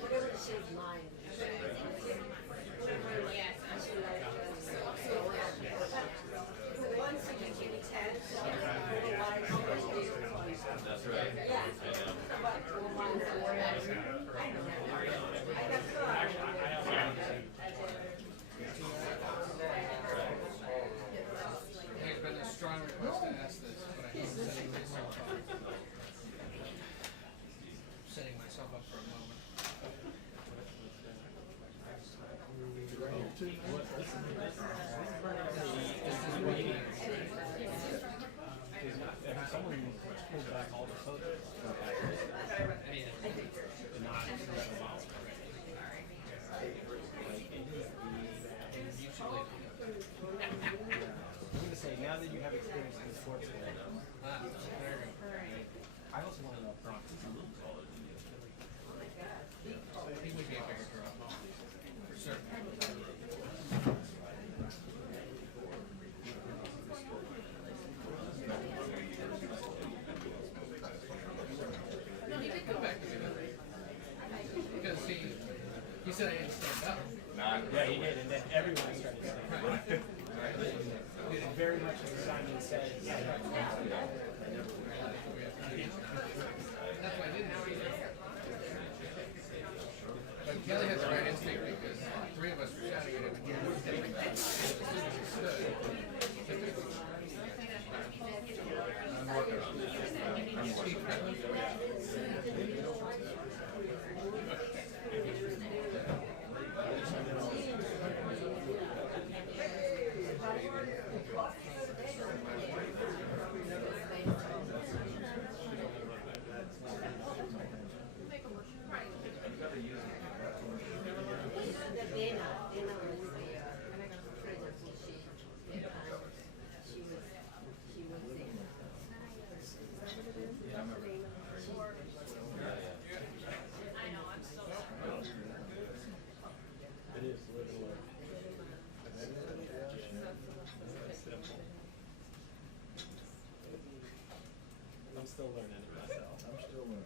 Whatever the shape's mine. said I didn't stand up. Yeah, he did, and then everyone started saying it. Very much as Simon said. That's why I didn't. But Kelly has the right instinct because three of us were shouting at him again. As soon as he stood. I'm working on that. I'm still learning it myself. I'm still learning.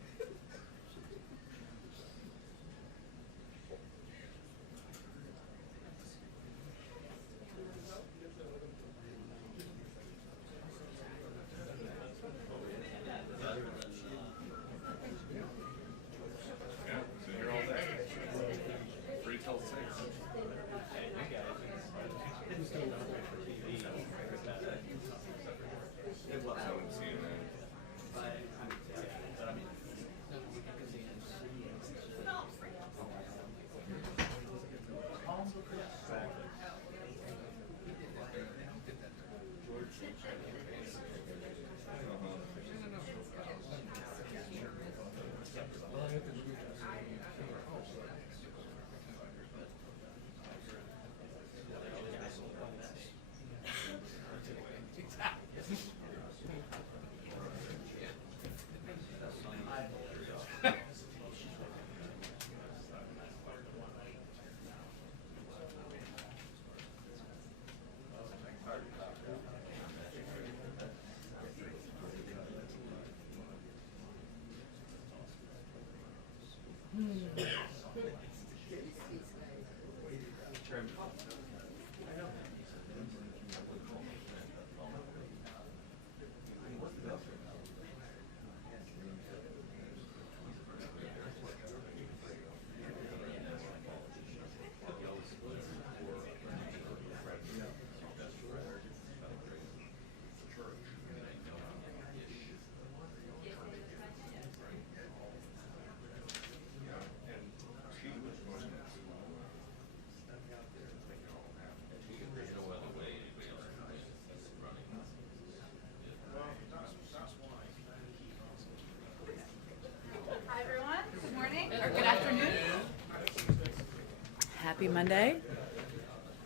Happy Monday.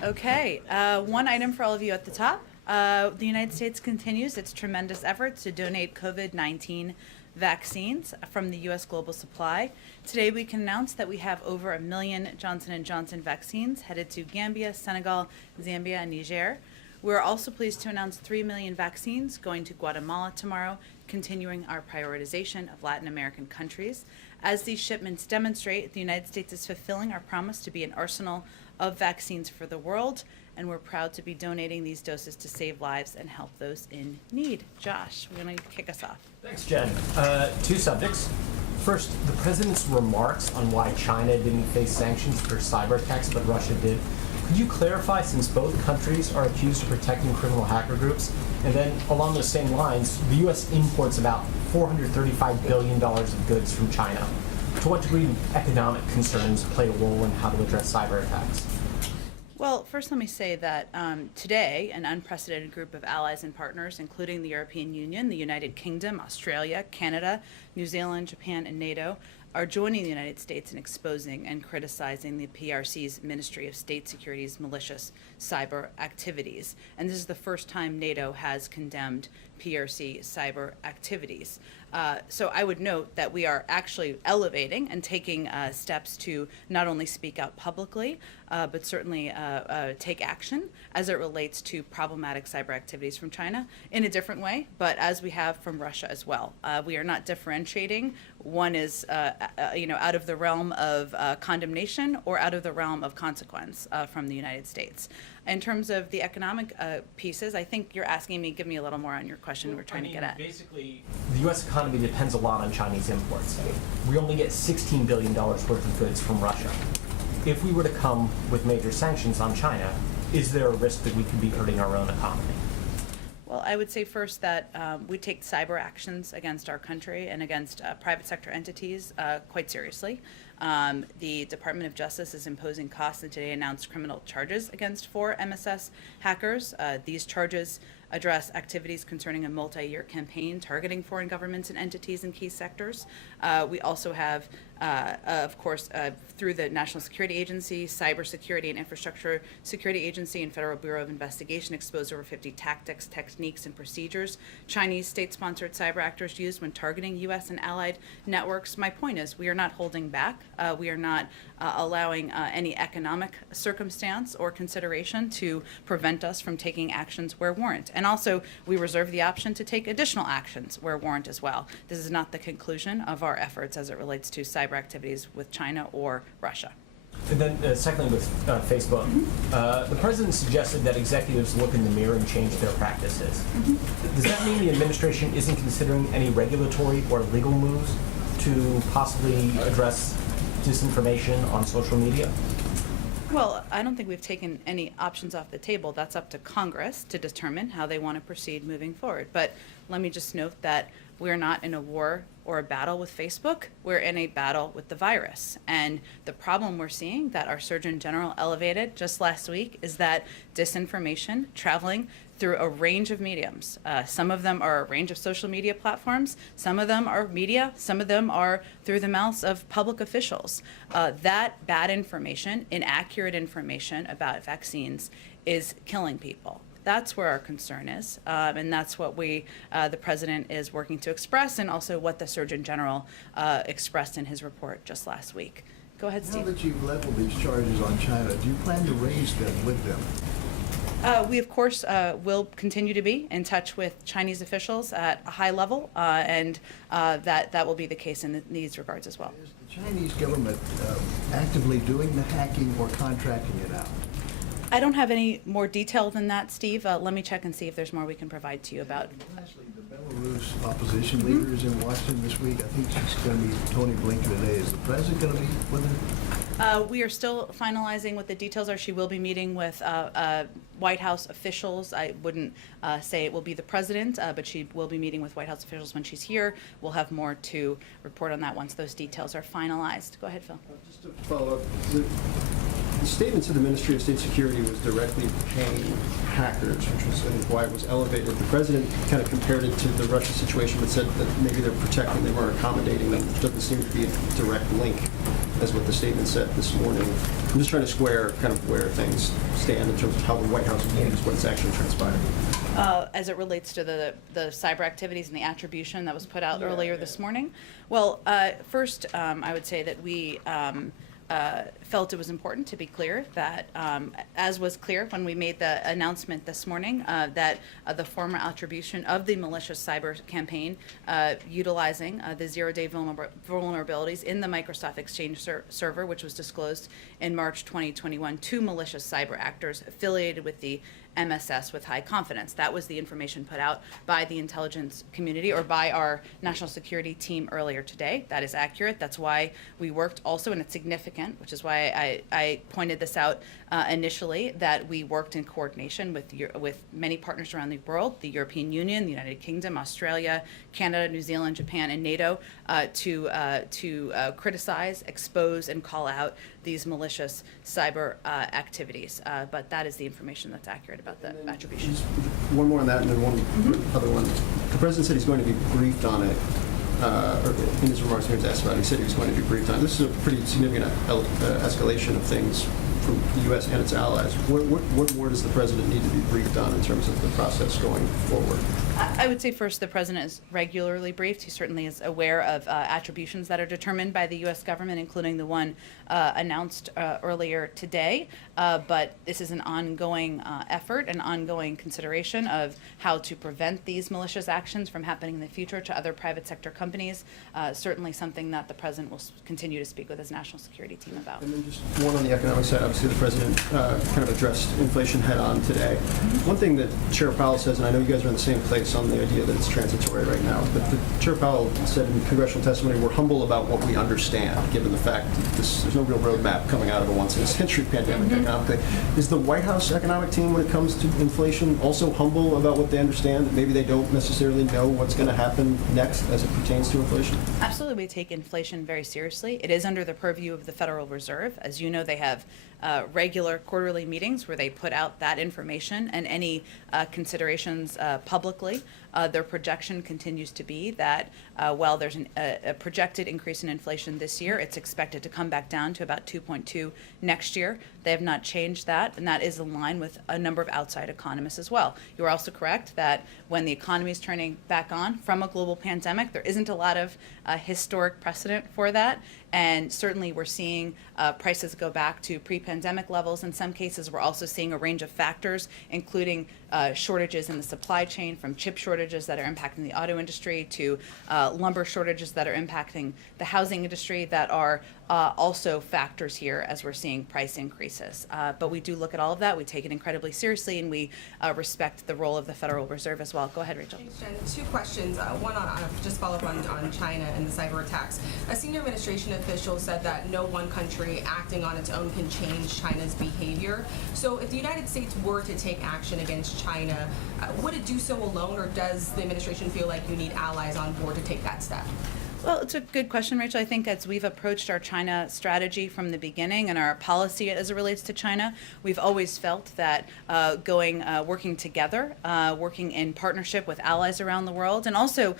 Okay, one item for all of you at the top. The United States continues its tremendous efforts to donate COVID-19 vaccines from the U.S. global supply. Today we can announce that we have over 1 million Johnson & Johnson vaccines headed to Gambia, Senegal, Zambia, and Niger. We're also pleased to announce 3 million vaccines going to Guatemala tomorrow, continuing our prioritization of Latin American countries. As these shipments demonstrate, the United States is fulfilling our promise to be an arsenal of vaccines for the world, and we're proud to be donating these doses to save lives and help those in need. Josh, we're going to kick us off. Thanks, Jen. Two subjects. First, the president's remarks on why China didn't face sanctions for cyber attacks, but Russia did. Could you clarify, since both countries are accused of protecting criminal hacker groups? And then, along those same lines, the U.S. imports about $435 billion of goods from China. To what degree do economic concerns play a role in how to address cyber attacks? Well, first let me say that today, an unprecedented group of allies and partners, including the European Union, the United Kingdom, Australia, Canada, New Zealand, Japan, and NATO, are joining the United States in exposing and criticizing the PRC's Ministry of State Security's malicious cyber activities. And this is the first time NATO has condemned PRC cyber activities. So I would note that we are actually elevating and taking steps to not only speak out publicly, but certainly take action as it relates to problematic cyber activities from China in a different way, but as we have from Russia as well. We are not differentiating. One is, out of the realm of condemnation or out of the realm of consequence from the United States. In terms of the economic pieces, I think you're asking me, give me a little more on your question we're trying to get at. Basically, the U.S. economy depends a lot on Chinese imports. We only get $16 billion worth of goods from Russia. If we were to come with major sanctions on China, is there a risk that we could be hurting our own economy? Well, I would say first that we take cyber actions against our country and against private sector entities quite seriously. The Department of Justice is imposing costs and today announced criminal charges against 4 MSS hackers. These charges address activities concerning a multi-year campaign targeting foreign governments and entities in key sectors. We also have, of course, through the National Security Agency, Cybersecurity and Infrastructure Security Agency, and Federal Bureau of Investigation exposed over 50 tactics, techniques, and procedures Chinese state-sponsored cyber actors used when targeting U.S. and allied networks. My point is we are not holding back. We are not allowing any economic circumstance or consideration to prevent us from taking actions where warrant. And also, we reserve the option to take additional actions where warrant as well. This is not the conclusion of our efforts as it relates to cyber activities with China or Russia. And then, secondly, with Facebook, the president suggested that executives look in the mirror and change their practices. Does that mean the administration isn't considering any regulatory or legal moves to possibly address disinformation on social media? Well, I don't think we've taken any options off the table. That's up to Congress to determine how they want to proceed moving forward. But let me just note that we're not in a war or a battle with Facebook. We're in a battle with the virus. And the problem we're seeing that our Surgeon General elevated just last week is that disinformation traveling through a range of mediums. Some of them are a range of social media platforms. Some of them are media. Some of them are through the mouths of public officials. That bad information, inaccurate information about vaccines is killing people. That's where our concern is, and that's what the president is working to express, and also what the Surgeon General expressed in his report just last week. Go ahead, Steve. Now that you've leveled these charges on China, do you plan to raise them with them? We, of course, will continue to be in touch with Chinese officials at a high level, and that will be the case in these regards as well. Is the Chinese government actively doing the hacking or contracting it out? I don't have any more detail than that, Steve. Let me check and see if there's more we can provide to you about. Lastly, the Belarus opposition leader is in Washington this week. I think she's going to meet Tony Blinken today. Is the president going to meet with her? We are still finalizing what the details are. She will be meeting with White House officials. I wouldn't say it will be the president, but she will be meeting with White House officials when she's here. We'll have more to report on that once those details are finalized. Go ahead, Phil. Just to follow up, the statements of the Ministry of State Security was directly paying hackers, which was why it was elevated. The president kind of compared it to the Russia situation, but said that maybe they're protecting them or accommodating them, which doesn't seem to be a direct link, as what the statement said this morning. I'm just trying to square kind of where things stand in terms of how the White House views what's actually transpired. As it relates to the cyber activities and the attribution that was put out earlier this morning? Well, first, I would say that we felt it was important to be clear that, as was clear when we made the announcement this morning, that the former attribution of the malicious cyber campaign utilizing the zero-day vulnerabilities in the Microsoft Exchange server, which was disclosed in March 2021 to malicious cyber actors affiliated with the MSS with high confidence. That was the information put out by the intelligence community or by our national security team earlier today. That is accurate. That's why we worked also, and it's significant, which is why I pointed this out initially, that we worked in coordination with many partners around the world, the European Union, the United Kingdom, Australia, Canada, New Zealand, Japan, and NATO, to criticize, expose, and call out these malicious cyber activities. But that is the information that's accurate about the attribution. Just one more on that, and then one other one. The president said he's going to be briefed on it. Or in his remarks, when he was asked about it, he said he was going to be briefed on it. This is a pretty significant escalation of things from the U.S. and its allies. What more does the president need to be briefed on in terms of the process going forward? I would say first, the president is regularly briefed. He certainly is aware of attributions that are determined by the U.S. government, including the one announced earlier today. But this is an ongoing effort, an ongoing consideration of how to prevent these malicious actions from happening in the future to other private sector companies. Certainly something that the president will continue to speak with his national security team about. And then just one on the economic side, obviously the president kind of addressed inflation head-on today. One thing that Chair Powell says, and I know you guys are in the same place on the idea that it's transitory right now, but Chair Powell said in congressional testimony, we're humble about what we understand, given the fact that there's no real roadmap coming out of a once-in-a-century pandemic economically. Is the White House economic team, when it comes to inflation, also humble about what they understand, that maybe they don't necessarily know what's going to happen next as it pertains to inflation? Absolutely, we take inflation very seriously. It is under the purview of the Federal Reserve. As you know, they have regular quarterly meetings where they put out that information and any considerations publicly. Their projection continues to be that while there's a projected increase in inflation this year, it's expected to come back down to about 2.2 next year. They have not changed that, and that is in line with a number of outside economists as well. You are also correct that when the economy is turning back on from a global pandemic, there isn't a lot of historic precedent for that. And certainly we're seeing prices go back to pre-pandemic levels. In some cases, we're also seeing a range of factors, including shortages in the supply chain, from chip shortages that are impacting the auto industry to lumber shortages that are impacting the housing industry, that are also factors here as we're seeing price increases. But we do look at all of that. We take it incredibly seriously, and we respect the role of the Federal Reserve as well. Go ahead, Rachel. Thanks, Jen. Two questions. One on just follow up on China and the cyber attacks. A senior administration official said that no one country acting on its own can change China's behavior. So if the United States were to take action against China, would it do so alone, or does the administration feel like you need allies on board to take that step? Well, it's a good question, Rachel. I think as we've approached our China strategy from the beginning and our policy as it relates to China, we've always felt that working together, working in partnership with allies around the world, and also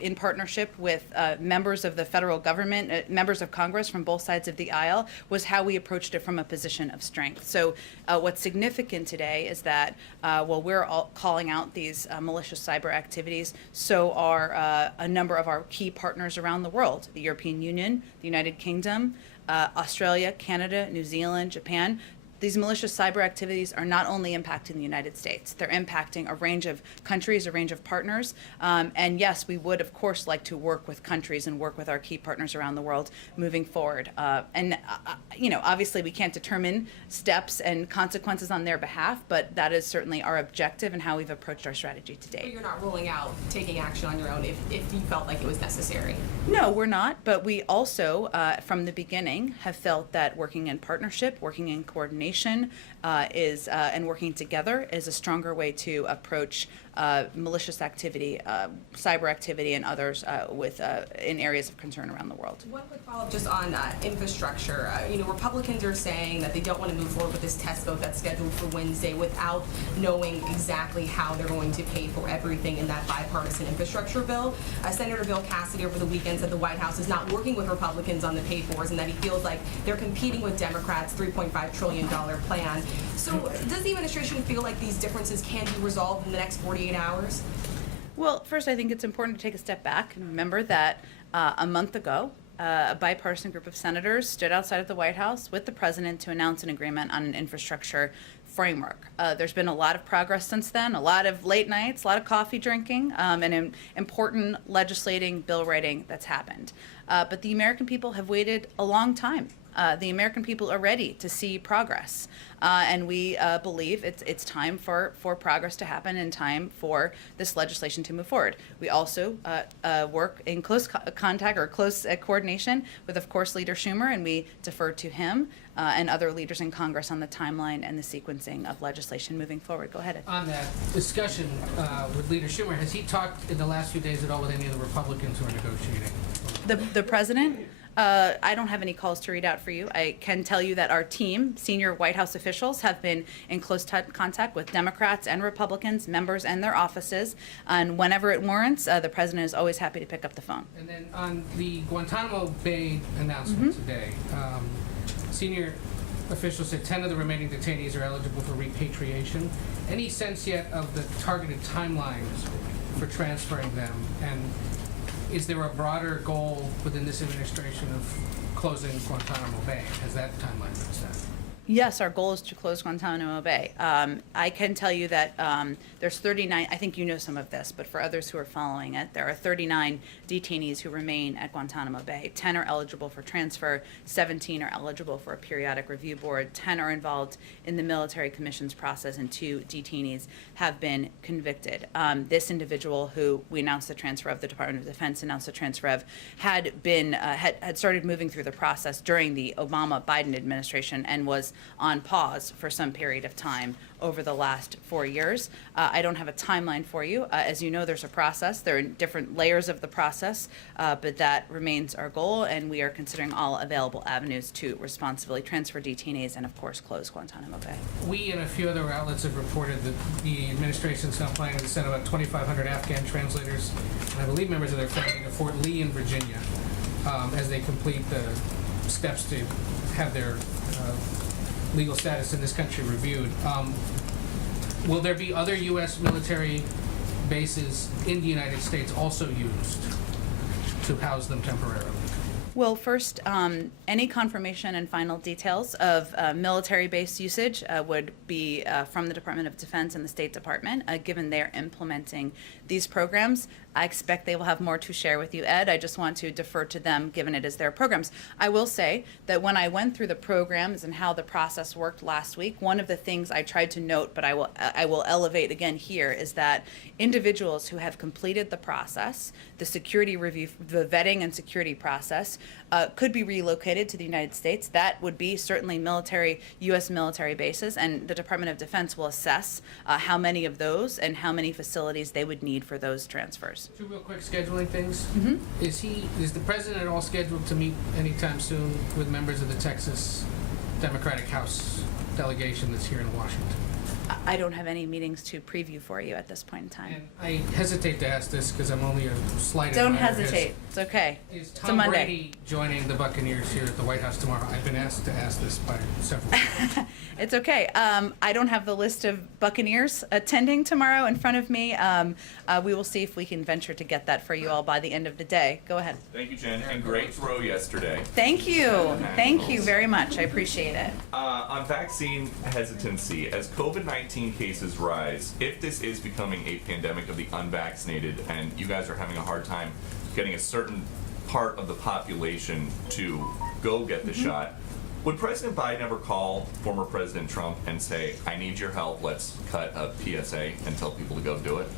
in partnership with members of the federal government, members of Congress from both sides of the aisle, was how we approached it from a position of strength. So what's significant today is that while we're all calling out these malicious cyber activities, so are a number of our key partners around the world: the European Union, the United Kingdom, Australia, Canada, New Zealand, Japan. These malicious cyber activities are not only impacting the United States, they're impacting a range of countries, a range of partners. And yes, we would, of course, like to work with countries and work with our key partners around the world moving forward. Obviously we can't determine steps and consequences on their behalf, but that is certainly our objective and how we've approached our strategy to date. But you're not ruling out taking action on your own if you felt like it was necessary? No, we're not. But we also, from the beginning, have felt that working in partnership, working in coordination, and working together is a stronger way to approach malicious activity, cyber activity, and others in areas of concern around the world. One quick follow-up just on infrastructure. Republicans are saying that they don't want to move forward with this test vote that's scheduled for Wednesday without knowing exactly how they're going to pay for everything in that bipartisan infrastructure bill. Senator Bill Cassidy over the weekend said the White House is not working with Republicans on the pay-fors, and that he feels like they're competing with Democrats' $3.5 trillion plan. So does the administration feel like these differences can be resolved in the next 48 hours? Well, first, I think it's important to take a step back and remember that a month ago, a bipartisan group of senators stood outside of the White House with the president to announce an agreement on an infrastructure framework. There's been a lot of progress since then, a lot of late nights, a lot of coffee drinking, and important legislating, bill writing that's happened. But the American people have waited a long time. The American people are ready to see progress, and we believe it's time for progress to happen and time for this legislation to move forward. We also work in close contact or close coordination with, of course, Leader Schumer, and we defer to him and other leaders in Congress on the timeline and the sequencing of legislation moving forward. Go ahead, Ed. On that discussion with Leader Schumer, has he talked in the last few days at all with any of the Republicans who are negotiating? The president? I don't have any calls to read out for you. I can tell you that our team, senior White House officials, have been in close contact with Democrats and Republicans, members and their offices, and whenever it warrants, the president is always happy to pick up the phone. And then on the Guantanamo Bay announcement today, senior officials say 10 of the remaining detainees are eligible for repatriation. Any sense yet of the targeted timelines for transferring them? And is there a broader goal within this administration of closing Guantanamo Bay? Has that timeline been set? Yes, our goal is to close Guantanamo Bay. I can tell you that there's 39, I think you know some of this, but for others who are following it, there are 39 detainees who remain at Guantanamo Bay. 10 are eligible for transfer, 17 are eligible for a periodic review board, 10 are involved in the military commissions process, and 2 detainees have been convicted. This individual who we announced the transfer of, the Department of Defense announced the transfer of, had been, had started moving through the process during the Obama-Biden administration and was on pause for some period of time over the last 4 years. I don't have a timeline for you. As you know, there's a process. There are different layers of the process, but that remains our goal, and we are considering all available avenues to responsibly transfer detainees and, of course, close Guantanamo Bay. We and a few other outlets have reported that the administration is now planning to send about 2,500 Afghan translators, and I believe members of their family, to Fort Lee in Virginia as they complete the steps to have their legal status in this country reviewed. Will there be other U.S. military bases in the United States also used to house them temporarily? Well, first, any confirmation and final details of military base usage would be from the Department of Defense and the State Department, given they're implementing these programs. I expect they will have more to share with you, Ed. I just want to defer to them, given it is their programs. I will say that when I went through the programs and how the process worked last week, one of the things I tried to note, but I will elevate again here, is that individuals who have completed the process, the security review, the vetting and security process, could be relocated to the United States. That would be certainly military, U.S. military bases, and the Department of Defense will assess how many of those and how many facilities they would need for those transfers. 2 real quick scheduling things. Mm-hmm. Is the president at all scheduled to meet anytime soon with members of the Texas Democratic House delegation that's here in Washington? I don't have any meetings to preview for you at this point in time. And I hesitate to ask this because I'm only a slight Don't admirer. hesitate. It's okay. Is It's a Tom Monday. Brady joining the Buccaneers here at the White House tomorrow? I've been asked to ask this by several people. It's okay. I don't have the list of Buccaneers attending tomorrow in front of me. We will see if we can venture to get that for you all by the end of the day. Go ahead. Thank you, Jen, and great throw yesterday. Thank you. Thank you very much. I appreciate it. On vaccine hesitancy, as COVID-19 cases rise, if this is becoming a pandemic of the unvaccinated and you guys are having a hard time getting a certain part of the population to go get the shot, would President Biden ever call former President Trump and say, I need your help, let's cut a PSA and tell people to go do it?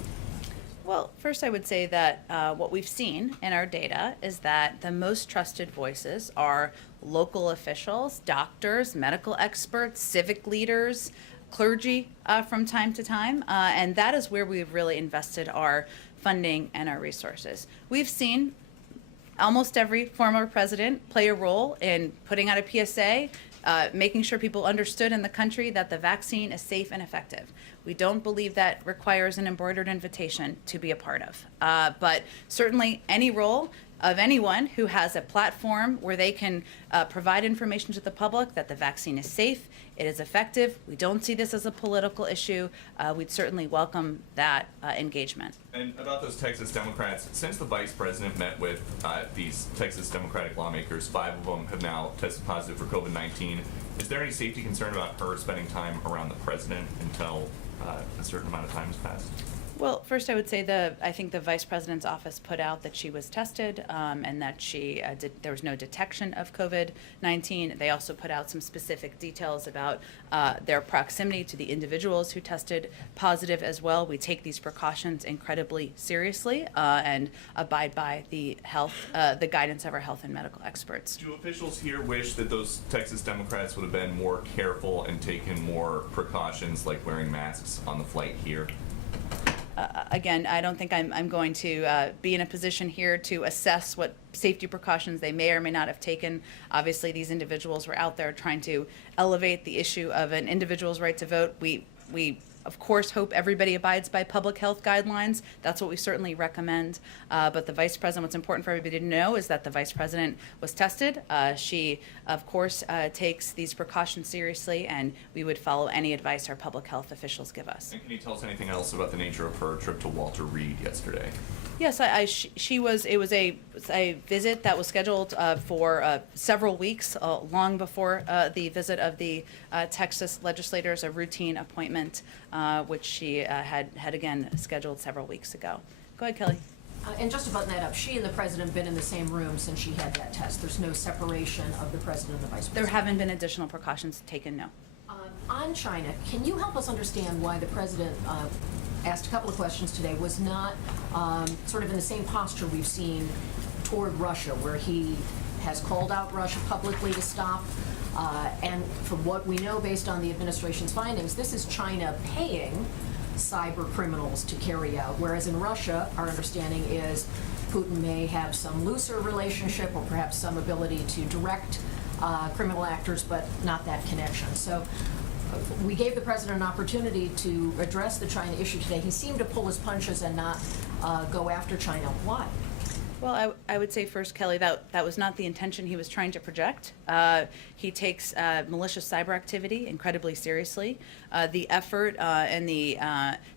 Well, first I would say that what we've seen in our data is that the most trusted voices are local officials, doctors, medical experts, civic leaders, clergy from time to time, and that is where we've really invested our funding and our resources. We've seen almost every former president play a role in putting out a PSA, making sure people understood in the country that the vaccine is safe and effective. We don't believe that requires an embroidered invitation to be a part of. But certainly any role of anyone who has a platform where they can provide information to the public that the vaccine is safe, it is effective. We don't see this as a political issue. We'd certainly welcome that engagement. And about those Texas Democrats, since the vice president met with these Texas Democratic lawmakers, 5 of them have now tested positive for COVID-19. Is there any safety concern about her spending time around the president until a certain amount of time has passed? Well, first I would say I think the vice president's office put out that she was tested and that there was no detection of COVID-19. They also put out some specific details about their proximity to the individuals who tested positive as well. We take these precautions incredibly seriously and abide by the guidance of our health and medical experts. Do officials here wish that those Texas Democrats would have been more careful and taken more precautions, like wearing masks on the flight here? Again, I don't think I'm going to be in a position here to assess what safety precautions they may or may not have taken. Obviously, these individuals were out there trying to elevate the issue of an individual's right to vote. We of course, hope everybody abides by public health guidelines. That's what we certainly recommend. But the Vice President, what's important for everybody to know is that the Vice President was tested. She, of course, takes these precautions seriously, and we would follow any advice our public health officials give us. And can you tell us anything else about the nature of her trip to Walter Reed yesterday? Yes, it was a visit that was scheduled for several weeks, long before the visit of the Texas legislators, a routine appointment, which she had again scheduled several weeks ago. Go ahead, Kelly. And just to button that up, she and the president been in the same room since she had that test. There's no separation of the president and the vice There president. haven't been additional precautions taken, no. On China, can you help us understand why the president asked a couple of questions today, was not sort of in the same posture we've seen toward Russia, where he has called out Russia publicly to stop, and from what we know based on the administration's findings, this is China paying cyber criminals to carry out, whereas in Russia, our understanding is Putin may have some looser relationship or perhaps some ability to direct criminal actors, but not that connection. So we gave the president an opportunity to address the China issue today. He seemed to pull his punches and not go after China. Why? Well, I would say first, Kelly, that was not the intention he was trying to project. He takes malicious cyber activity incredibly seriously. The effort and the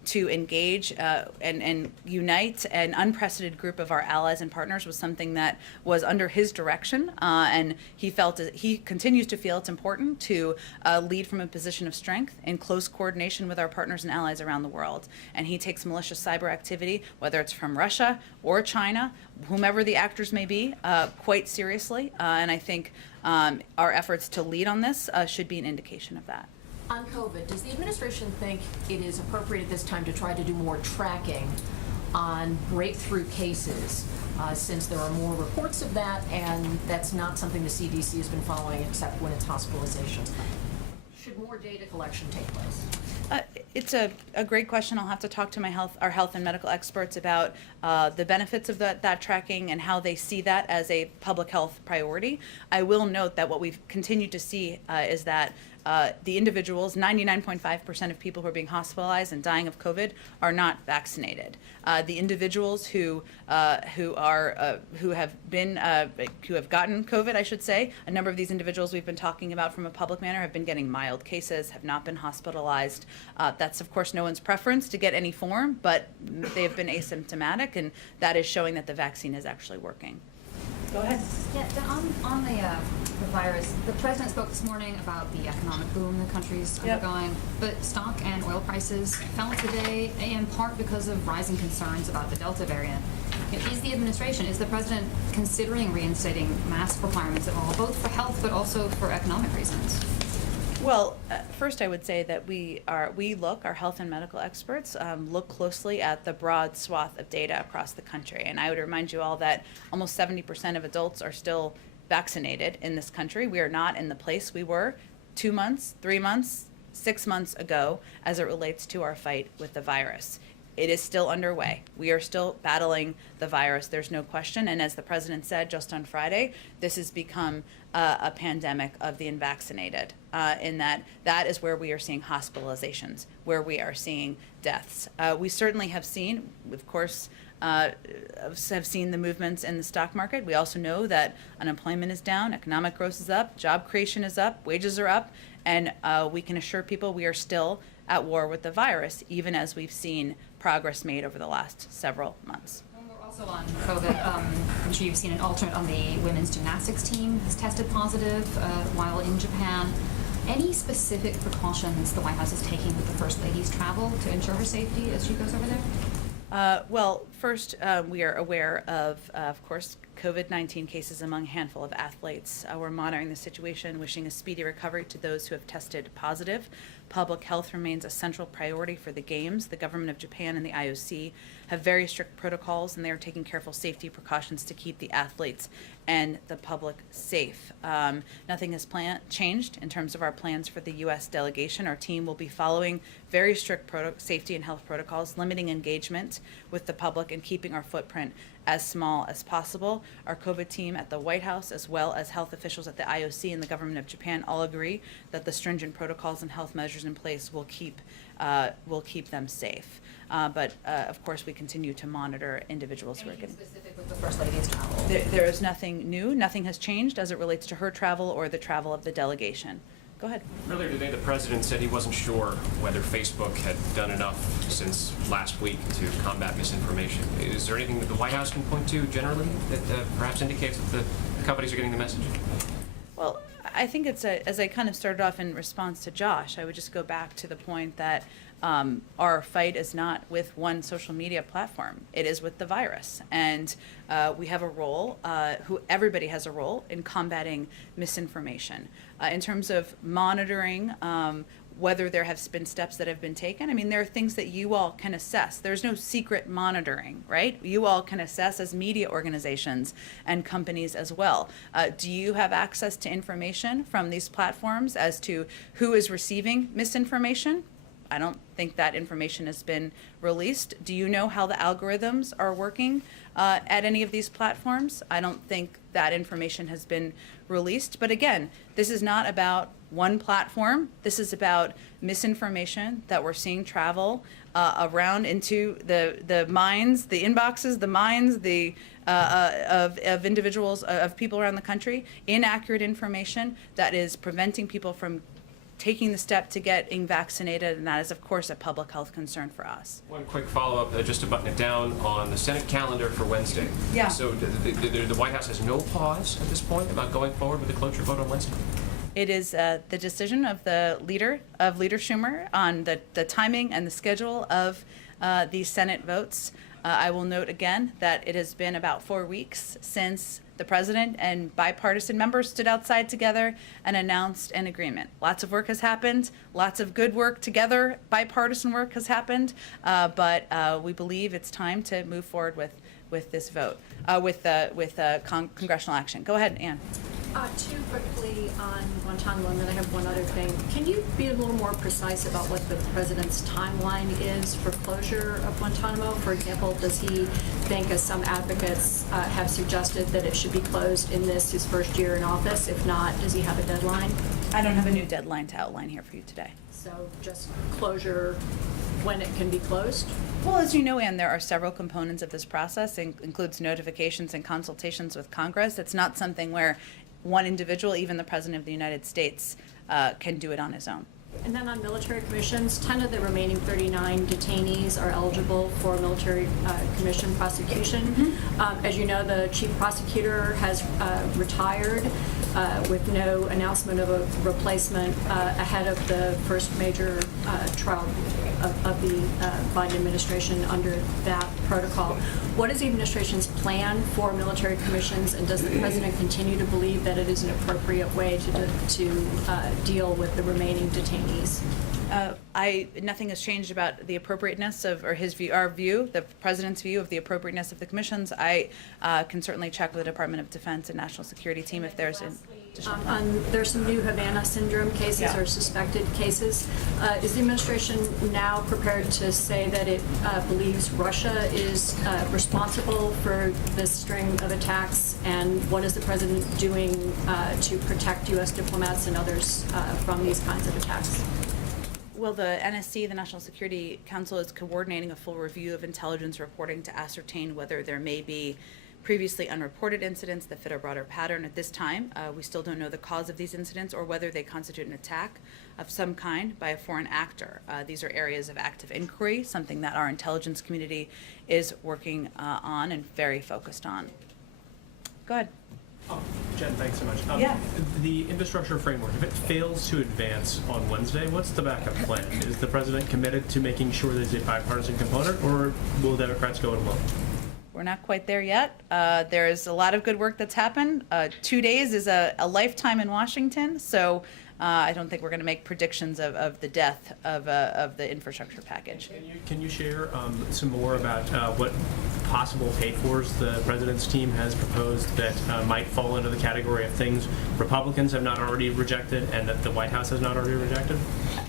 to engage and unite an unprecedented group of our allies and partners was something that was under his direction, and he continues to feel it's important to lead from a position of strength in close coordination with our partners and allies around the world. And he takes malicious cyber activity, whether it's from Russia or China, whomever the actors may be, quite seriously. And I think our efforts to lead on this should be an indication of that. On COVID, does the administration think it is appropriate at this time to try to do more tracking on breakthrough cases, since there are more reports of that, and that's not something the CDC has been following except when it's hospitalizations? Should more data collection take place? It's a great question. I'll have to talk to our health and medical experts about the benefits of that tracking and how they see that as a public health priority. I will note that what we've continued to see is that the individuals, 99.5% of people who are being hospitalized and dying of COVID are not vaccinated. The individuals who have gotten COVID, I should say, a number of these individuals we've been talking about from a public manner have been getting mild cases, have not been hospitalized. That's of course no one's preference to get any form, but they have been asymptomatic, and that is showing that the vaccine is actually working. Go ahead. Yeah, then on the virus, the president spoke this morning about the economic boom the country's undergoing, but stock and oil prices fell today in part because of rising concerns about the Delta variant. Is the president considering reinstating mask requirements at all, both for health but also for economic reasons? Well, first I would say that our health and medical experts look closely at the broad swath of data across the country. And I would remind you all that almost 70% of adults are still vaccinated in this country. We are not in the place we were 2 months, 3 months, 6 months ago as it relates to our fight with the virus. It is still underway. We are still battling the virus, there's no question. And as the president said just on Friday, this has become a pandemic of the unvaccinated, in that is where we are seeing hospitalizations, where we are seeing deaths. We certainly have seen, of course, have seen the movements in the stock market. We also know that unemployment is down, economic growth is up, job creation is up, wages are up, and we can assure people we are still at war with the virus, even as we've seen progress made over the last several months. We're also on COVID. I'm sure you've seen an alternate on the women's gymnastics team has tested positive while in Japan. Any specific precautions the White House is taking with the First Lady's travel to ensure her safety as she goes over there? Well, first, we are aware of course, COVID-19 cases among a handful of athletes. We're monitoring the situation, wishing a speedy recovery to those who have tested positive. Public health remains a central priority for the Games. The government of Japan and the IOC have very strict protocols, and they are taking careful safety precautions to keep the athletes and the public safe. Nothing has changed in terms of our plans for the U.S. delegation. Our team will be following very strict safety and health protocols, limiting engagement with the public and keeping our footprint as small as possible. Our COVID team at the White House, as well as health officials at the IOC and the government of Japan, all agree that the stringent protocols and health measures in place will keep them safe. But of course, we continue to monitor individuals who are Anything getting. specific with the First Lady's travel? There is nothing new. Nothing has changed as it relates to her travel or the travel of the delegation. Go ahead. Earlier today, the president said he wasn't sure whether Facebook had done enough since last week to combat misinformation. Is there anything that the White House can point to generally that perhaps indicates that the companies are getting the message? Well, I think it's as I kind of started off in response to Josh, I would just go back to the point that our fight is not with one social media platform. It is with the virus. And we have a role, everybody has a role in combating misinformation. In terms of monitoring whether there have been steps that have been taken, I mean, there are things that you all can assess. There's no secret monitoring, right? You all can assess as media organizations and companies as well. Do you have access to information from these platforms as to who is receiving misinformation? I don't think that information has been released. Do you know how the algorithms are working at any of these platforms? I don't think that information has been released. But again, this is not about one platform. This is about misinformation that we're seeing travel around into the minds, the inboxes, the minds, of individuals, of people around the country. Inaccurate information that is preventing people from taking the step to getting vaccinated, and that is, of course, a public health concern for us. One quick follow-up, just to button it down on the Senate calendar for Wednesday. Yeah. So the White House has no pause at this point about going forward with the cloture vote on Wednesday? It is the decision of the Leader Schumer on the timing and the schedule of the Senate votes. I will note again that it has been about 4 weeks since the president and bipartisan members stood outside together and announced an agreement. Lots of work has happened, lots of good work together, bipartisan work has happened, but we believe it's time to move forward with this vote, with congressional action. Go ahead, Ann. Too quickly on Guantanamo, and then I have one other thing. Can you be a little more precise about what the president's timeline is for closure of Guantanamo? For example, does he think, as some advocates have suggested, that it should be closed in his first year in office? If not, does he have a deadline? I don't have a new deadline to outline here for you today. So just closure when it can be closed? Well, as you know, Ann, there are several components of this process. It includes notifications and consultations with Congress. It's not something where one individual, even the President of the United States, can do it on his own. And then on military commissions, 10 of the remaining 39 detainees are eligible for military commission prosecution. As you know, the chief prosecutor has retired with no announcement of a replacement ahead of the first major trial of the Biden administration under that protocol. What is the administration's plan for military commissions, and does the president continue to believe that it is an appropriate way to deal with the remaining detainees? Nothing has changed about the appropriateness of, or his view, our view, the president's view of the appropriateness of the commissions. I can certainly check with the Department of Defense and National Security team if there's an additional. There's some new Havana syndrome cases or suspected cases. Is the administration now prepared to say that it believes Russia is responsible for this string of attacks, and what is the president doing to protect U.S. diplomats and others from these kinds of attacks? Well, the NSC, the National Security Council, is coordinating a full review of intelligence reporting to ascertain whether there may be previously unreported incidents that fit a broader pattern. At this time, we still don't know the cause of these incidents or whether they constitute an attack of some kind by a foreign actor. These are areas of active inquiry, something that our intelligence community is working on and very focused on. Go ahead. Jen, thanks so much. Yeah. The infrastructure framework, if it fails to advance on Wednesday, what's the backup plan? Is the president committed to making sure there's a bipartisan component, or will Democrats go it alone? We're not quite there yet. There's a lot of good work that's happened. 2 days is a lifetime in Washington, so I don't think we're going to make predictions of the death of the infrastructure package. Can you share some more about what possible pay-fors the president's team has proposed that might fall into the category of things Republicans have not already rejected and that the White House has not already rejected?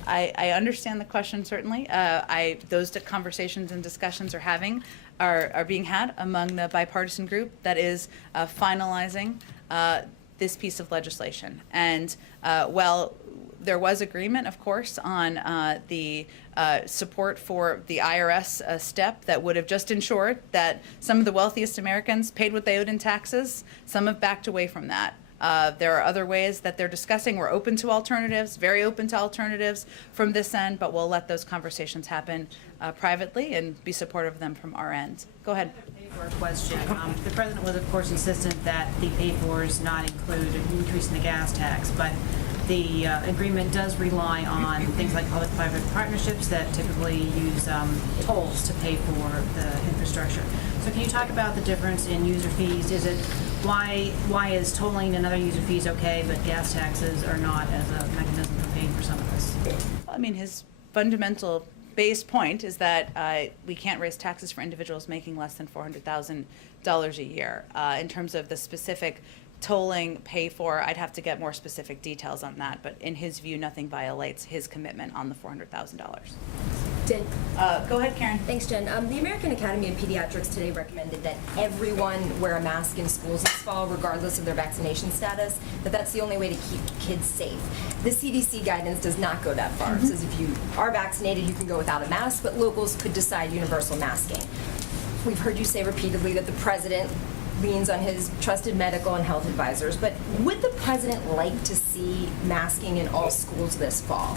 I understand the question, certainly. Those conversations and discussions are having. are being had among the bipartisan group that is finalizing this piece of legislation. And while there was agreement, of course, on the support for the IRS step that would have just ensured that some of the wealthiest Americans paid what they owed in taxes, some have backed away from that. There are other ways that they're discussing. We're open to alternatives, very open to alternatives from this end, but we'll let those conversations happen privately and be supportive of them from our end. Go ahead. Question. The president was, of course, insistent that the pay-fors not include an increase in the gas tax, but the agreement does rely on things like public-private partnerships that typically use tolls to pay for the infrastructure. So can you talk about the difference in user fees? Is it why is tolling and other user fees okay, but gas taxes are not as a mechanism for paying for some of this? I mean, his fundamental base point is that we can't raise taxes for individuals making less than $400,000 a year. In terms of the specific tolling pay for, I'd have to get more specific details on that, but in his view, nothing violates his commitment on the $400,000. Jen. Go ahead, Karen. Thanks, Jen. The American Academy of Pediatrics today recommended that everyone wear a mask in schools this fall, regardless of their vaccination status, that that's the only way to keep kids safe. The CDC guidance does not go that far. It says if you are vaccinated, you can go without a mask, but locals could decide universal masking. We've heard you say repeatedly that the president leans on his trusted medical and health advisors, but would the president like to see masking in all schools this fall?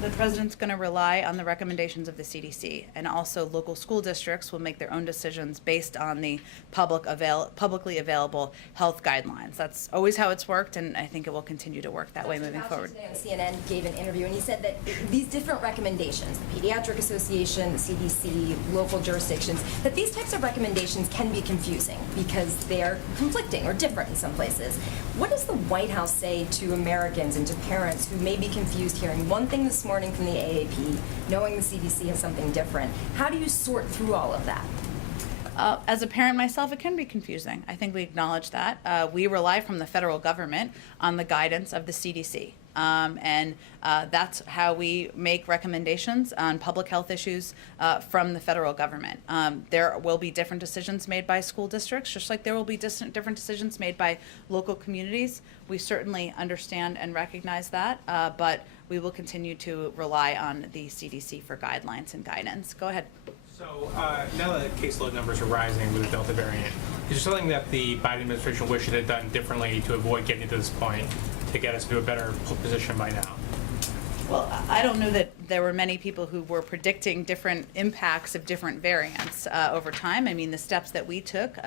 The president's going to rely on the recommendations of the CDC, and also local school districts will make their own decisions based on the publicly available health guidelines. That's always how it's worked, and I think it will continue to work that way moving forward. Today on CNN gave an interview, and he said that these different recommendations, the Pediatric Association, the CDC, local jurisdictions, that these types of recommendations can be confusing because they're conflicting or different in some places. What does the White House say to Americans and to parents who may be confused hearing one thing this morning from the AAP, knowing the CDC has something different? How do you sort through all of that? As a parent myself, it can be confusing. I think we acknowledge that. We rely from the federal government on the guidance of the CDC. And that's how we make recommendations on public health issues from the federal government. There will be different decisions made by school districts, just like there will be different decisions made by local communities. We certainly understand and recognize that, but we will continue to rely on the CDC for guidelines and guidance. Go ahead. So now that caseload numbers are rising with the Delta variant, is there something that the Biden administration wish it had done differently to avoid getting to this point, to get us to a better position by now? Well, I don't know that there were many people who were predicting different impacts of different variants over time. I mean, the steps that we took,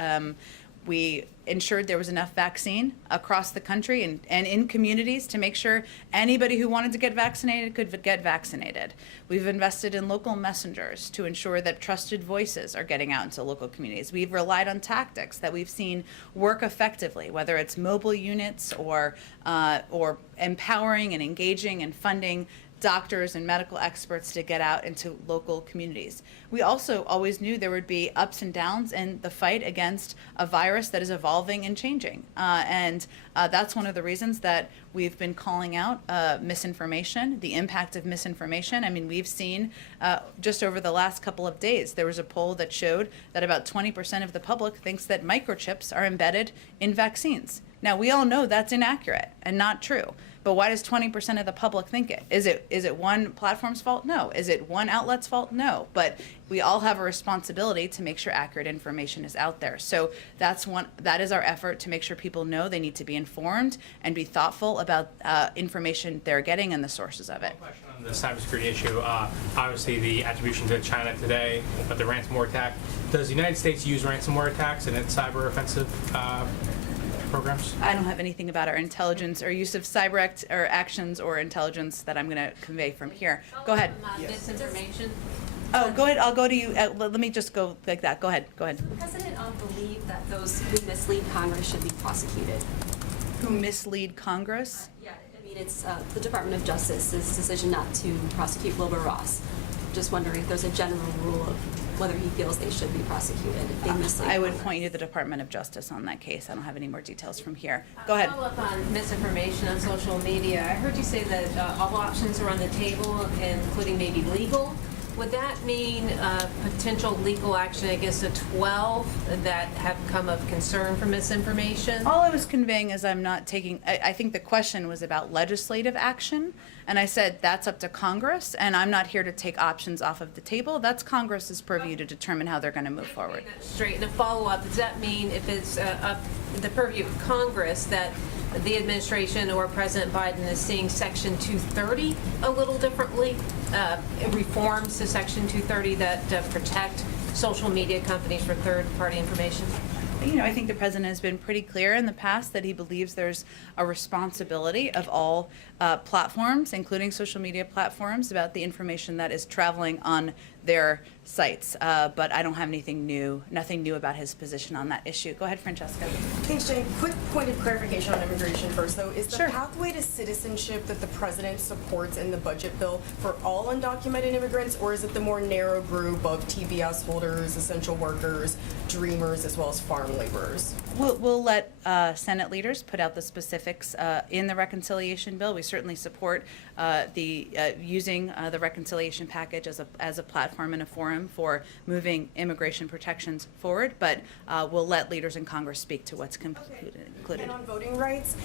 we ensured there was enough vaccine across the country and in communities to make sure anybody who wanted to get vaccinated could get vaccinated. We've invested in local messengers to ensure that trusted voices are getting out into local communities. We've relied on tactics that we've seen work effectively, whether it's mobile units or empowering and engaging and funding doctors and medical experts to get out into local communities. We also always knew there would be ups and downs in the fight against a virus that is evolving and changing. And that's one of the reasons that we've been calling out misinformation, the impact of misinformation. I mean, we've seen just over the last couple of days, there was a poll that showed that about 20% of the public thinks that microchips are embedded in vaccines. Now, we all know that's inaccurate and not true. But why does 20% of the public think it? Is it one platform's fault? No. Is it one outlet's fault? No. But we all have a responsibility to make sure accurate information is out there. So that is our effort to make sure people know they need to be informed and be thoughtful about information they're getting and the sources of it. Question on the cybersecurity issue. Obviously, the attribution to China today, but the ransomware attack. Does the United States use ransomware attacks in its cyber offensive programs? I don't have anything about our intelligence or use of cyber actions or intelligence that I'm going to convey from here. Go ahead. Disinformation. Oh, go ahead. I'll go to you. Let me just go like that. Go ahead. Go ahead. Does the president believe that those who mislead Congress should be prosecuted? Who mislead Congress? Yeah, I mean, it's the Department of Justice's decision not to prosecute Wilbur Ross. Just wondering if there's a general rule of whether he feels they should be prosecuted if they mislead I would Congress. point you to the Department of Justice on that case. I don't have any more details from here. Go ahead. Follow up on misinformation on social media. I heard you say that all options are on the table, including maybe legal. would that mean potential legal action against the 12 that have come of concern for misinformation? All I was conveying is I'm not taking, I think the question was about legislative action, and I said that's up to Congress, and I'm not here to take options off of the table. That's Congress's purview to determine how they're going to move forward. Straight. And a follow-up, does that mean if it's up the purview of Congress that the administration or President Biden is seeing Section 230 a little differently, reforms to Section 230 that protect social media companies for third-party information? You know, I think the president has been pretty clear in the past that he believes there's a responsibility of all platforms, including social media platforms, about the information that is traveling on their sites. But I don't have nothing new about his position on that issue. Go ahead, Francesca. Thanks, Jane. Quick point of clarification on immigration first, though. Is the Sure. pathway to citizenship that the president supports in the budget bill for all undocumented immigrants, or is it the more narrow group of TPS holders, essential workers, dreamers, as well as farm laborers? We'll let Senate leaders put out the specifics in the reconciliation bill. We certainly support using the reconciliation package as a platform and a forum for moving immigration protections forward, but we'll let leaders in Congress speak to what's included. And on voting rights,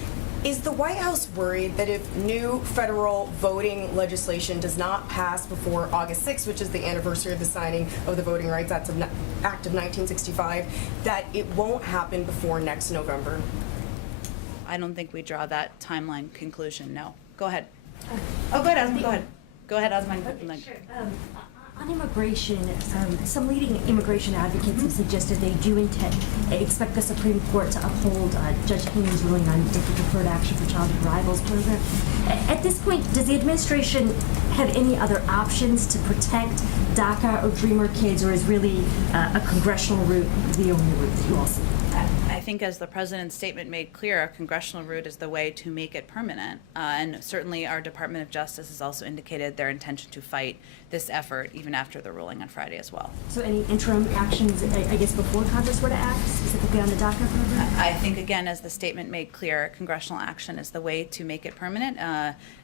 is the White House worried that if new federal voting legislation does not pass before August 6th, which is the anniversary of the signing of the Voting Rights Act of 1965, that it won't happen before next November? I don't think we draw that timeline conclusion, no. Go ahead. Oh, go ahead, Asma, go ahead. Go ahead, Asma. Okay, sure. On immigration, some leading immigration advocates have suggested they do expect the Supreme Court to uphold Judge Haynes' ruling on the Deferred Action for Child Arrivals program. At this point, does the administration have any other options to protect DACA or Dreamer kids, or is really a congressional route the only route that you all see? I think, as the president's statement made clear, a congressional route is the way to make it permanent. And certainly our Department of Justice has also indicated their intention to fight this effort even after the ruling on Friday as well. So any interim actions, I guess, before Congress were to act, specifically on the DACA program? I think, again, as the statement made clear, congressional action is the way to make it permanent.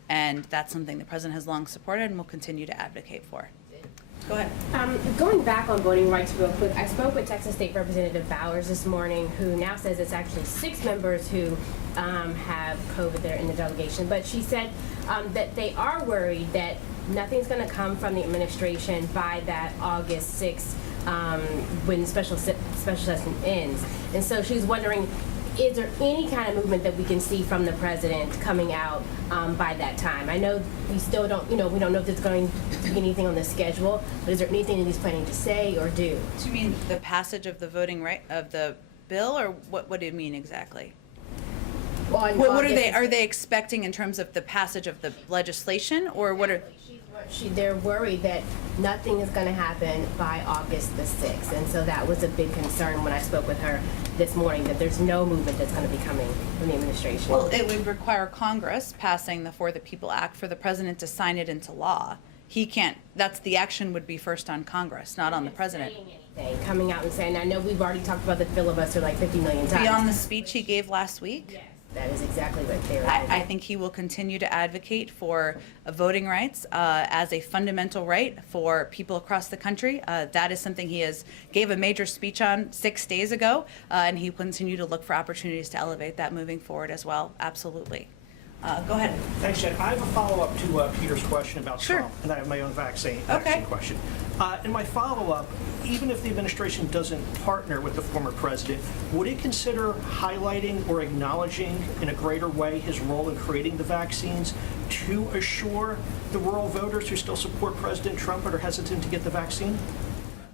And that's something the president has long supported and will continue to advocate for. Go ahead. Going back on voting rights real quick, I spoke with Texas State Representative Bowers this morning, who now says it's actually 6 members who have COVID that are in the delegation. But she said that they are worried that nothing's going to come from the administration by that August 6th when special session ends. And so she's wondering, is there any kind of movement that we can see from the president coming out by that time? I know we still don't, we don't know if there's going to be anything on the schedule, but is there anything that he's planning to say or do? Do you mean the passage of the voting right of the bill, or what do you mean exactly? Well, what are they expecting in terms of the passage of the legislation, or what are? They're worried that nothing is going to happen by August the 6th, and so that was a big concern when I spoke with her this morning, that there's no movement that's going to be coming from the administration. Well, it would require Congress passing the For the People Act for the president to sign it into law. He can't, the action would be first on Congress, not on the president. Coming out and saying, I know we've already talked about the filibuster like 50 million times. Beyond the speech he gave last week? Yes. That is exactly what they were doing. I think he will continue to advocate for voting rights as a fundamental right for people across the country. That is something he gave a major speech on 6 days ago, and he will continue to look for opportunities to elevate that moving forward as well. Absolutely. Go ahead. Thanks, Jen. I have a follow-up to Peter's question about Trump, and I have my own vaccine question. In my follow-up, even if the administration doesn't partner with the former president, would it consider highlighting or acknowledging in a greater way his role in creating the vaccines to assure the rural voters who still support President Trump but are hesitant to get the vaccine?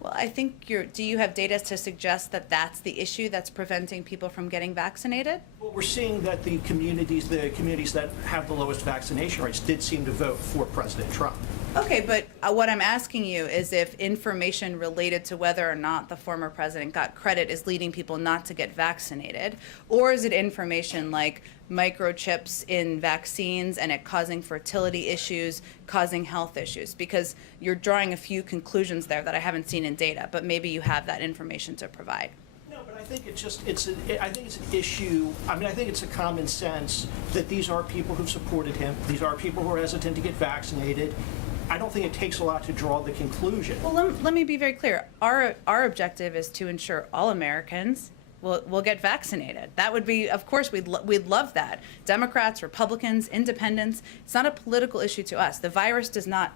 Well, I think do you have data to suggest that that's the issue that's preventing people from getting vaccinated? Well, we're seeing that the communities that have the lowest vaccination rates did seem to vote for President Trump. Okay, but what I'm asking you is if information related to whether or not the former president got credit is leading people not to get vaccinated, or is it information like microchips in vaccines and it causing fertility issues, causing health issues? Because you're drawing a few conclusions there that I haven't seen in data, but maybe you have that information to provide. No, but I think I think it's an issue. I mean, I think it's a common sense that these are people who've supported him. These are people who are hesitant to get vaccinated. I don't think it takes a lot to draw the conclusion. Well, let me be very clear. Our objective is to ensure all Americans will get vaccinated. That would be, of course, we'd love that. Democrats, Republicans, independents. It's not a political issue to us. The virus does not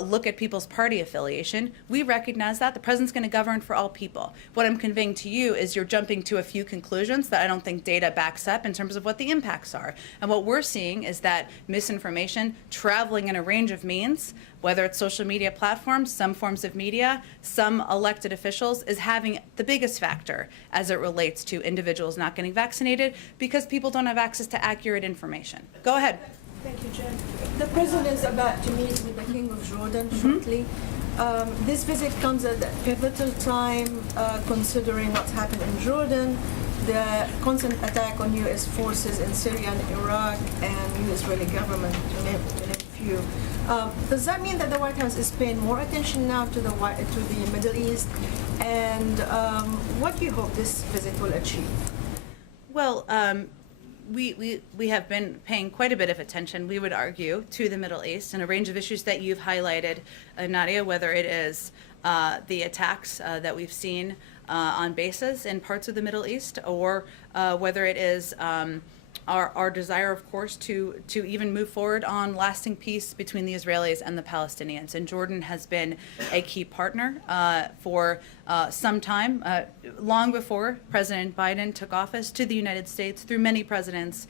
look at people's party affiliation. We recognize that. The president's going to govern for all people. What I'm conveying to you is you're jumping to a few conclusions that I don't think data backs up in terms of what the impacts are. And what we're seeing is that misinformation traveling in a range of means, whether it's social media platforms, some forms of media, some elected officials, is having the biggest factor as it relates to individuals not getting vaccinated because people don't have access to accurate information. Go ahead. Thank you, Jen. The president is about to meet with the King of Jordan shortly. This visit comes at a pivotal time, considering what's happened in Jordan, the constant attack on U.S. forces in Syria and Iraq, and U.S. Israeli government, to name a few. Does that mean that the White House is paying more attention now to the Middle East? And what do you hope this visit will achieve? Well, we have been paying quite a bit of attention, we would argue, to the Middle East and a range of issues that you've highlighted, Nadia, whether it is the attacks that we've seen on bases in parts of the Middle East, or whether it is our desire, of course, to even move forward on lasting peace between the Israelis and the Palestinians. And Jordan has been a key partner for some time, long before President Biden took office, to the United States, through many presidents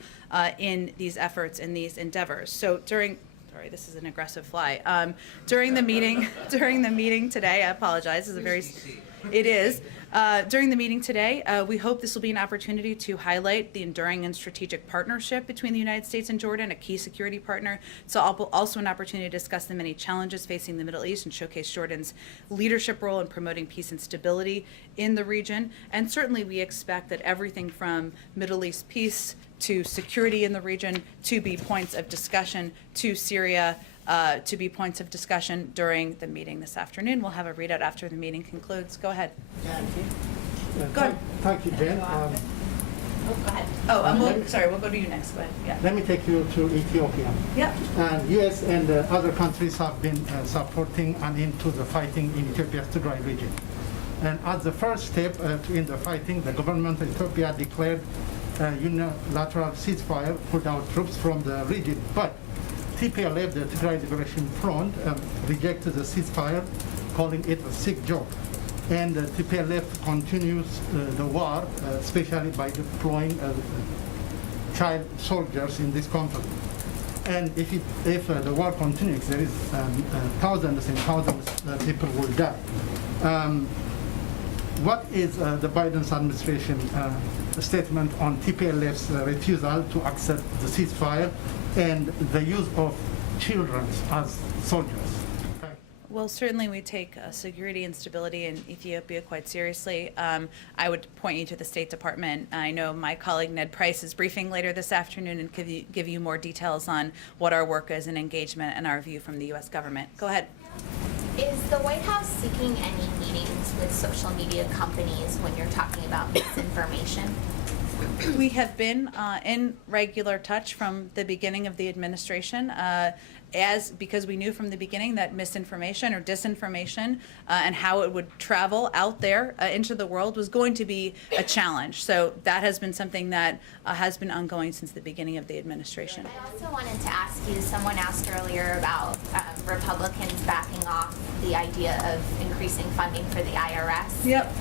in these efforts, in these endeavors. So sorry, this is an aggressive fly. During the meeting today, I apologize. It is. During the meeting today, we hope this will be an opportunity to highlight the enduring and strategic partnership between the United States and Jordan, a key security partner. It's also an opportunity to discuss the many challenges facing the Middle East and showcase Jordan's leadership role in promoting peace and stability in the region. And certainly we expect that everything from Middle East peace to security in the region to be points of discussion, to Syria, to be points of discussion during the meeting this afternoon. We'll have a readout after the meeting concludes. Go ahead. Go ahead. Thank you, Jen. Go ahead. We'll go to you next. Go ahead. Yeah. Let me take you to Ethiopia. Yep. And U.S. and other countries have been supporting an end to the fighting in Ethiopia's Tigray region. And as the first step to end the fighting, the government of Ethiopia declared a unilateral ceasefire, pulled out troops from the region. But TPLF, the Tigray Liberation Front, rejected the ceasefire, calling it a sick joke. And TPLF continues the war, especially by deploying child soldiers in this conflict. And if the war continues, there is thousands and thousands of people will die. What is the Biden administration statement on TPLF's refusal to accept the ceasefire and the use of children as soldiers? Well, certainly we take security and stability in Ethiopia quite seriously. I would point you to the State Department. I know my colleague Ned Price is briefing later this afternoon and give you more details on what our work is in engagement and our view from the U.S. government. Go ahead. Is the White House seeking any meetings with social media companies when you're talking about misinformation? We have been in regular touch from the beginning of the administration, because we knew from the beginning that misinformation or disinformation and how it would travel out there into the world was going to be a challenge. So that has been something that has been ongoing since the beginning of the administration. I also wanted to ask you, someone asked earlier about Republicans backing off the idea of increasing funding for the IRS. Yep.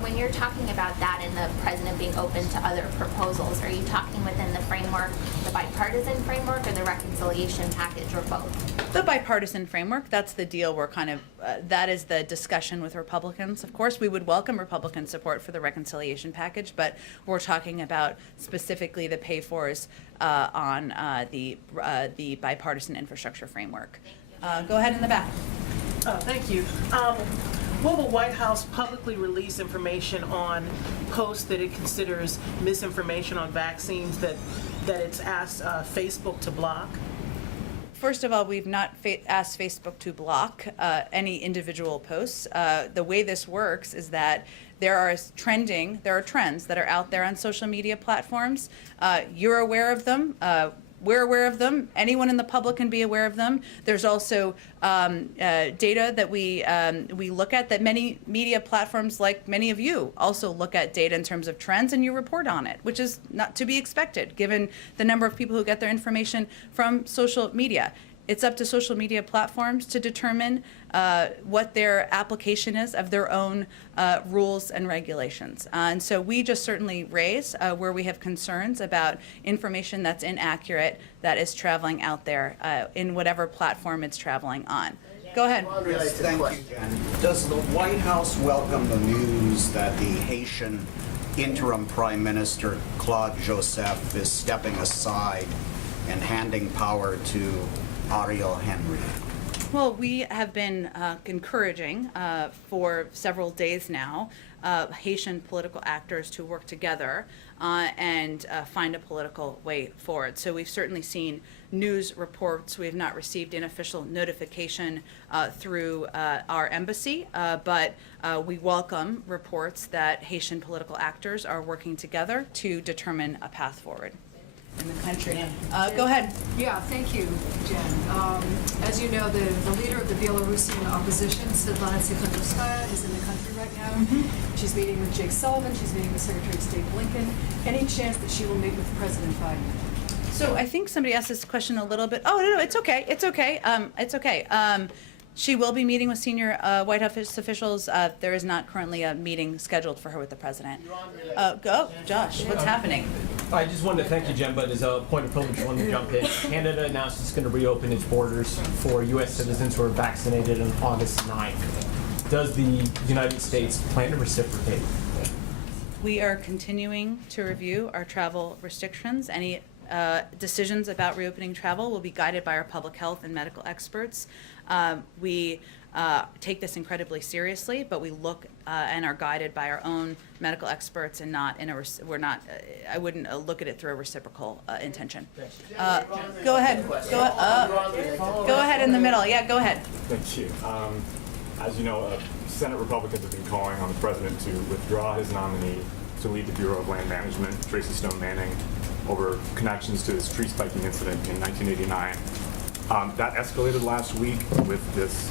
When you're talking about that and the president being open to other proposals, are you talking within the framework, the bipartisan framework, or the reconciliation package, or both? The bipartisan framework, that's the deal. We're kind of, that is the discussion with Republicans. Of course, we would welcome Republican support for the reconciliation package, but we're talking about specifically the pay-fors on the bipartisan infrastructure framework. Go ahead in the back. Thank you. Will the White House publicly release information on posts that it considers misinformation on vaccines that it's asked Facebook to block? First of all, we've not asked Facebook to block any individual posts. The way this works is that there are trends that are out there on social media platforms. You're aware of them. we're aware of them. Anyone in the public can be aware of them. There's also data that we look at, that many media platforms, like many of you, also look at data in terms of trends, and you report on it, which is not to be expected given the number of people who get their information from social media. It's up to social media platforms to determine what their application is of their own rules and regulations. And so we just certainly raise where we have concerns about information that's inaccurate that is traveling out there in whatever platform it's traveling on. Go ahead. Yes, thank you, Jen. Does the White House welcome the news that the Haitian interim Prime Minister Claude Joseph is stepping aside and handing power to Ariel Henry? Well, we have been encouraging for several days now Haitian political actors to work together and find a political way forward. So we've certainly seen news reports. We have not received an official notification through our embassy, but we welcome reports that Haitian political actors are working together to determine a path forward in the country. Go ahead. Yeah, thank you, Jen. As you know, the leader of the Belarusian opposition, Svetlana Tikhanovskaya, is in the country right now. She's meeting with Jake Sullivan. She's meeting with Secretary of State Blinken. Any chance that she will meet with President Biden? So I think somebody asked this question a little bit. Oh, no, it's okay. It's okay. It's okay. She will be meeting with senior White House officials. There is not currently a meeting scheduled for her with the president. Go, Josh. What's happening? I just wanted to thank you, Jen, but as a point of privilege, I wanted to jump in. Canada announced it's going to reopen its borders for U.S. citizens who are vaccinated on August 9th. Does the United States plan to reciprocate? We are continuing to review our travel restrictions. Any decisions about reopening travel will be guided by our public health and medical experts. We take this incredibly seriously, but we look and are guided by our own medical experts, and not in a I wouldn't look at it through a reciprocal intention. Go ahead. Go ahead in the middle. Yeah, go ahead. Thank you. As you know, Senate Republicans have been calling on the president to withdraw his nominee to lead the Bureau of Land Management, Tracy Stone Manning, over connections to this tree spiking incident in 1989. That escalated last week with this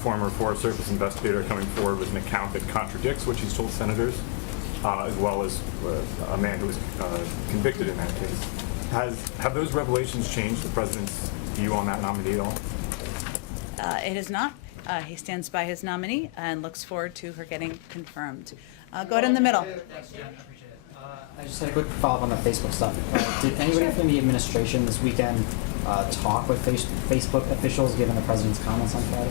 former Forest Service investigator coming forward with an account that contradicts what she's told senators, as well as a man who was convicted in that case. Have those revelations changed the president's view on that nominee at all? It has not. He stands by his nominee and looks forward to her getting confirmed. Go ahead in the middle. Thanks, Jen. I appreciate it. I just had a quick follow-up on the Facebook stuff. Did anybody from the administration this weekend talk with Facebook officials given the president's comments on Friday?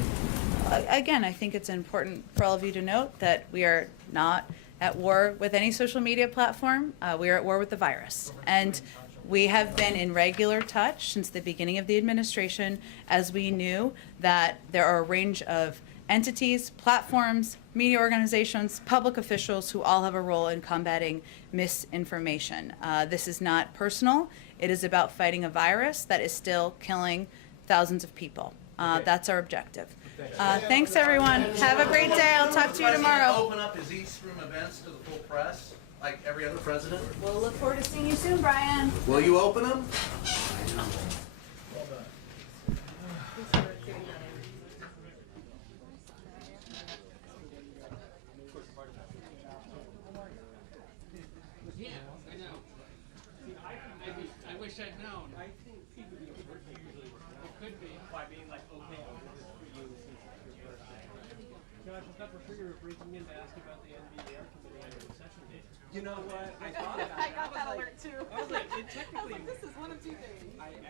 Again, I think it's important for all of you to note that we are not at war with any social media platform. We are at war with the virus. And we have been in regular touch since the beginning of the administration, as we knew that there are a range of entities, platforms, media organizations, public officials who all have a role in combating misinformation. This is not personal. It is about fighting a virus that is still killing thousands of people. That's our objective. Thanks, everyone. Have a great day. I'll talk to you tomorrow. Open up his East Room events to the full press, like every other president? We'll look forward to seeing you soon, Brian. Will you open them? I wish I'd known. I think people usually it could be by being like, okay, for you since it's your birthday. Josh, I thought for sure you were breaking in to ask about the NBA committee annual session date. You know what? I thought about it. I got that alert too. I was like, it technically. I was like, this is one of two things. I actually